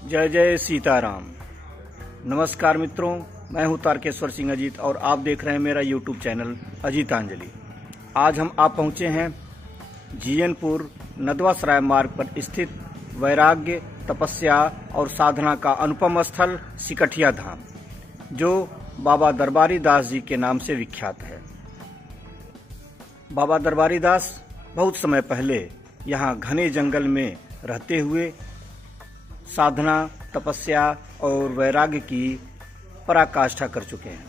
जय जय सीताराम। नमस्कार मित्रों, मैं हूं तारकेश्वर सिंह अजीत और आप देख रहे हैं मेरा यूट्यूब चैनल अजीतांजलि। आज हम आप पहुंचे हैं जीयनपुर नदवा सराय मार्ग पर स्थित वैराग्य, तपस्या और साधना का अनुपम स्थल सिकटिया धाम, जो बाबा दरबारी दास जी के नाम से विख्यात है। बाबा दरबारी दास बहुत समय पहले यहाँ घने जंगल में रहते हुए साधना, तपस्या और वैराग्य की पराकाष्ठा कर चुके हैं।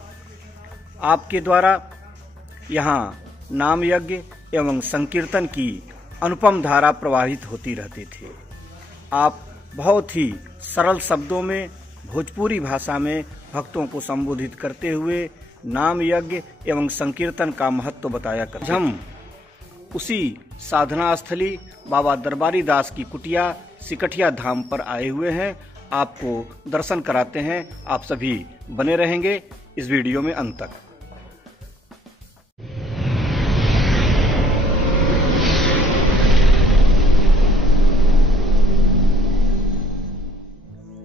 आपके द्वारा यहाँ नाम यज्ञ एवं संकीर्तन की अनुपम धारा प्रवाहित होती रहती थी। आप बहुत ही सरल शब्दों में भोजपुरी भाषा में भक्तों को संबोधित करते हुए नाम यज्ञ एवं संकीर्तन का महत्व बताया करते। हम उसी साधना स्थली बाबा दरबारी दास की कुटिया सिकटिया धाम पर आए हुए हैं। आपको दर्शन कराते हैं। आप सभी बने रहेंगे इस वीडियो में अंत तक।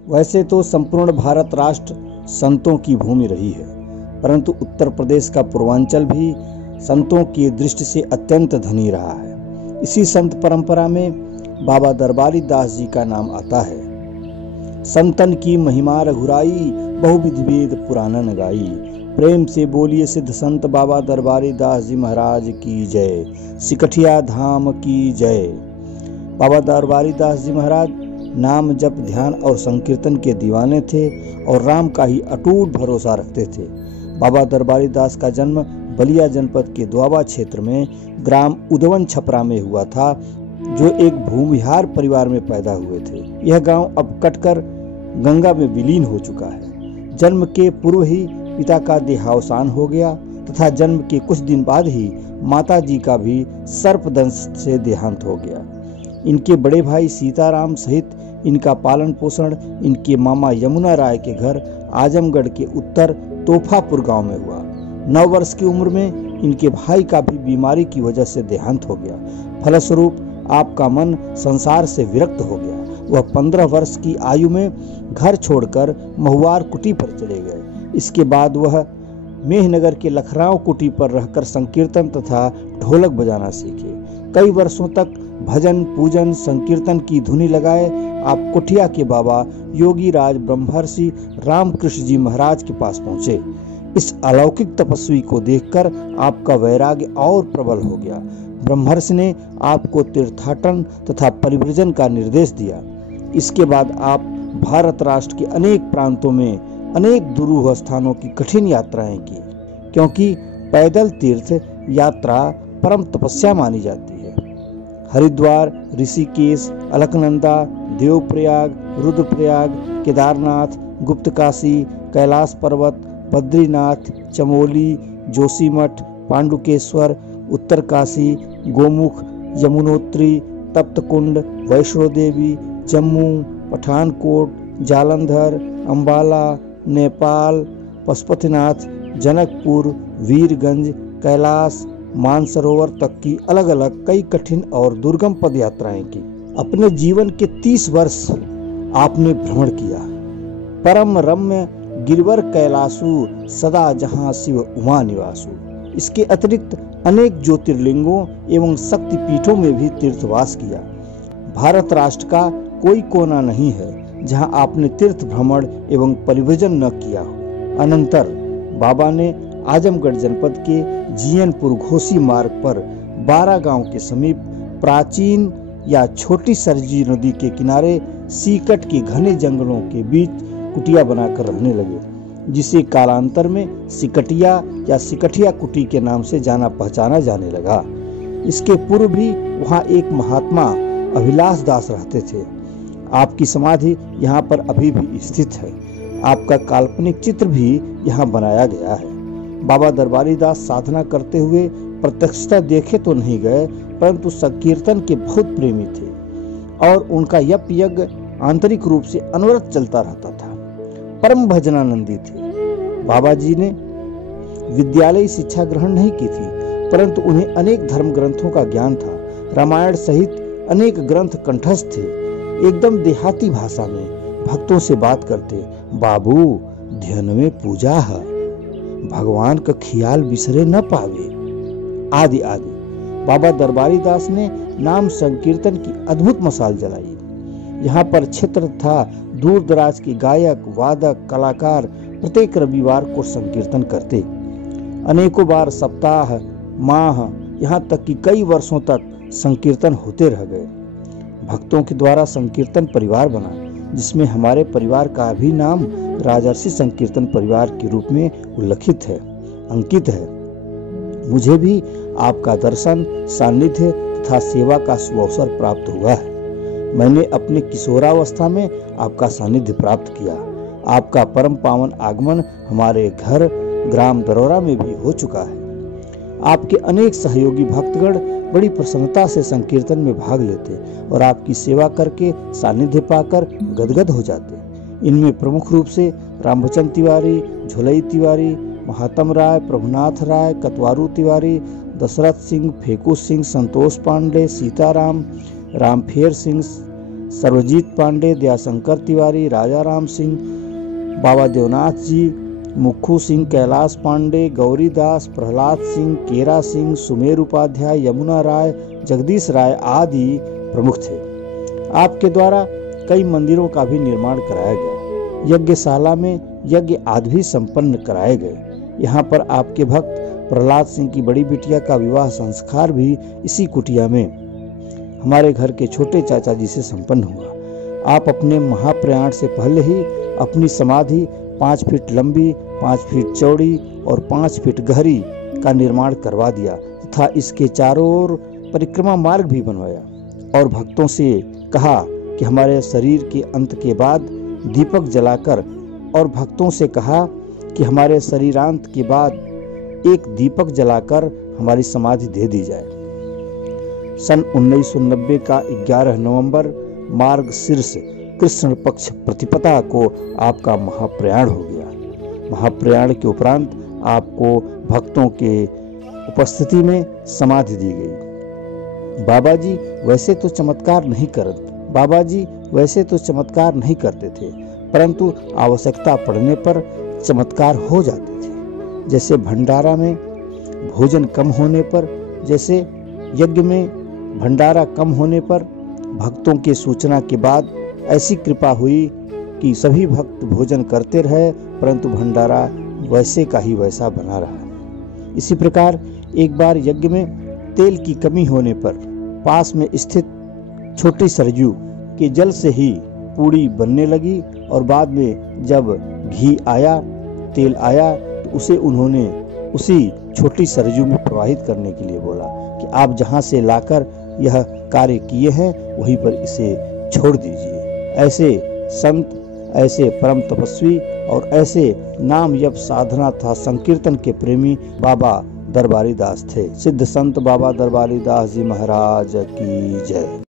वैसे तो संपूर्ण भारत राष्ट्र संतों की भूमि रही है, परंतु उत्तर प्रदेश का पूर्वांचल भी संतों की दृष्टि से अत्यंत धनी रहा है। इसी संत परंपरा में बाबा दरबारी दास जी का नाम आता है। संतन की महिमा रघुराई, बहुविध वेद पुराणन गाई। प्रेम से बोलिए सिद्ध संत बाबा दरबारी दास जी महाराज की जय, सिकटिया धाम की जय। बाबा दरबारी दास जी महाराज नाम जप, ध्यान और संकीर्तन के दीवाने थे और राम का ही अटूट भरोसा रखते थे। बाबा दरबारी दास का जन्म बलिया जनपद के दोआबा क्षेत्र में ग्राम उदवन छपरा में हुआ था, जो एक भूमिहार परिवार में पैदा हुए थे। यह गांव अब कटकर गंगा में विलीन हो चुका है। जन्म के पूर्व ही पिता का देहावसान हो गया तथा जन्म के कुछ दिन बाद ही माता जी का भी सर्पदंश से देहांत हो गया। इनके बड़े भाई सीताराम सहित इनका पालन पोषण इनके मामा यमुना राय के घर आजमगढ़ के उत्तर तोफापुर गांव में हुआ। 9 वर्ष की उम्र में इनके भाई का भी बीमारी की वजह से देहांत हो गया। फलस्वरूप आपका मन संसार से विरक्त हो गया। वह 15 वर्ष की आयु में घर छोड़कर महुआर कुटी पर चले गए। इसके बाद वह मेहनगर के लखराव कुटी पर रहकर संकीर्तन तथा ढोलक बजाना सीखे। कई वर्षों तक भजन, पूजन, संकीर्तन की धुनी लगाए आप कुटिया के बाबा योगी राज ब्रह्मर्षि रामकृष्ण जी महाराज के पास पहुंचे। इस अलौकिक तपस्वी को देखकर आपका वैराग्य और प्रबल हो गया। ब्रह्मर्षि ने आपको तीर्थाटन तथा परिव्रजन का निर्देश दिया। इसके बाद आप भारत राष्ट्र के अनेक प्रांतों में अनेक दुरूह स्थानों की कठिन यात्राएं की, क्योंकि पैदल तीर्थ यात्रा परम तपस्या मानी जाती है। हरिद्वार, ऋषिकेश, अलकनंदा, देवप्रयाग, रुद्रप्रयाग, केदारनाथ, गुप्तकाशी, कैलाश पर्वत, बद्रीनाथ, चमोली, जोशीमठ, पांडुकेश्वर, उत्तरकाशी, गोमुख, यमुनोत्री, तप्तकुंड, वैष्णो देवी, जम्मू, पठानकोट, जालंधर, अंबाला, नेपाल, पशुपतिनाथ, जनकपुर, वीरगंज, कैलाश, मानसरोवर तक की अलग अलग कई कठिन और दुर्गम पद यात्राएं की। अपने जीवन के 30 वर्ष आपने भ्रमण किया। परम रम्य गिरवर कैलासु, सदा जहां शिव उमा निवासु। इसके अतिरिक्त अनेक ज्योतिर्लिंगों एवं शक्ति पीठों में भी तीर्थवास किया। भारत राष्ट्र का कोई कोना नहीं है जहां आपने तीर्थ भ्रमण एवं परिव्रजन न किया हो। अनंतर बाबा ने आजमगढ़ जनपद के जीयनपुर घोसी मार्ग पर 12 गांव के समीप प्राचीन या छोटी सरजी नदी के किनारे सीकट के घने जंगलों के बीच कुटिया बनाकर रहने लगे, जिसे कालांतर में सिकटिया या सिकटिया कुटी के नाम से जाना पहचाना जाने लगा। इसके पूर्व भी वहाँ एक महात्मा अभिलाष दास रहते थे। आपकी समाधि यहाँ पर अभी भी स्थित है। आपका काल्पनिक चित्र भी यहाँ बनाया गया है। बाबा दरबारी दास साधना करते हुए प्रत्यक्षता देखे तो नहीं गए, परंतु संकीर्तन के बहुत प्रेमी थे और उनका यप यज्ञ आंतरिक रूप से अनवरत चलता रहता था। परम भजनानंदी थे। बाबा जी ने विद्यालय शिक्षा ग्रहण नहीं की थी, परंतु उन्हें अनेक धर्म ग्रंथों का ज्ञान था। रामायण सहित अनेक ग्रंथ कंठस्थ थे। एकदम देहाती भाषा में भक्तों से बात करते, बाबू ध्यान में पूजा है, भगवान का ख्याल बिसरे न पावे, आदि आदि। बाबा दरबारी दास ने नाम संकीर्तन की अद्भुत मसाल जलाई। यहाँ पर क्षेत्र था, दूर दराज के गायक, वादक, कलाकार प्रत्येक रविवार को संकीर्तन करते। अनेकों बार सप्ताह, माह, यहाँ तक कि कई वर्षों तक संकीर्तन होते रह गए। भक्तों के द्वारा संकीर्तन परिवार बना, जिसमें हमारे परिवार का भी नाम राजर्षि संकीर्तन परिवार के रूप में उल्लिखित है, अंकित है। मुझे भी आपका दर्शन, सानिध्य तथा सेवा का सुअवसर प्राप्त हुआ है। मैंने अपने किशोरावस्था में आपका सानिध्य प्राप्त किया। आपका परम पावन आगमन हमारे घर ग्राम दरोरा में भी हो चुका है। आपके अनेक सहयोगी भक्तगण बड़ी प्रसन्नता से संकीर्तन में भाग लेते और आपकी सेवा करके सानिध्य पाकर गदगद हो जाते। इनमें प्रमुख रूप से रामचंद्र तिवारी, झोलई तिवारी, महात्म राय, प्रभुनाथ राय, कतवारू तिवारी, दशरथ सिंह, फेकू सिंह, संतोष पांडे, सीताराम, रामफेर सिंह, सर्वजीत पांडे, दयाशंकर तिवारी, राजा राम सिंह, बाबा देवनाथ जी, मुखू सिंह, कैलाश पांडे, गौरी दास, प्रहलाद सिंह, केरा सिंह, सुमेर उपाध्याय, यमुना राय, जगदीश राय आदि प्रमुख थे। आपके द्वारा कई मंदिरों का भी निर्माण कराया गया। यज्ञशाला में यज्ञ आदि भी संपन्न कराए गए। यहाँ पर आपके भक्त प्रहलाद सिंह की बड़ी बिटिया का विवाह संस्कार भी इसी कुटिया में हमारे घर के छोटे चाचा जी से संपन्न हुआ। आप अपने महाप्रयाण से पहले ही अपनी समाधि 5 फीट लंबी, 5 फीट चौड़ी और 5 फीट गहरी का निर्माण करवा दिया तथा इसके चारों ओर परिक्रमा मार्ग भी बनवाया और भक्तों से कहा कि हमारे शरीर के अंत के बाद दीपक जलाकर, और भक्तों से कहा कि हमारे शरीरांत के बाद एक दीपक जलाकर हमारी समाधि दे दी जाए। सन 1990 का 11 नवंबर मार्ग शीर्ष कृष्ण पक्ष प्रतिपदा को आपका महाप्रयाण हो गया। महाप्रयाण के उपरांत आपको भक्तों के उपस्थिति में समाधि दी गई। बाबा जी वैसे तो चमत्कार नहीं करते थे, परंतु आवश्यकता पड़ने पर चमत्कार हो जाते थे। जैसे भंडारा में भोजन कम होने पर, जैसे यज्ञ में भंडारा कम होने पर भक्तों के सूचना के बाद ऐसी कृपा हुई कि सभी भक्त भोजन करते रहे, परंतु भंडारा वैसे का ही वैसा बना रहा। इसी प्रकार एक बार यज्ञ में तेल की कमी होने पर पास में स्थित छोटी सरयू के जल से ही पूड़ी बनने लगी और बाद में जब घी आया, तेल आया, तो उसे उन्होंने उसी छोटी सरयू में प्रवाहित करने के लिए बोला कि आप जहाँ से लाकर यह कार्य किए हैं वहीं पर इसे छोड़ दीजिए। ऐसे संत, ऐसे परम तपस्वी और ऐसे नाम जप साधना था संकीर्तन के प्रेमी बाबा दरबारी दास थे। सिद्ध संत बाबा दरबारी दास जी महाराज की जय।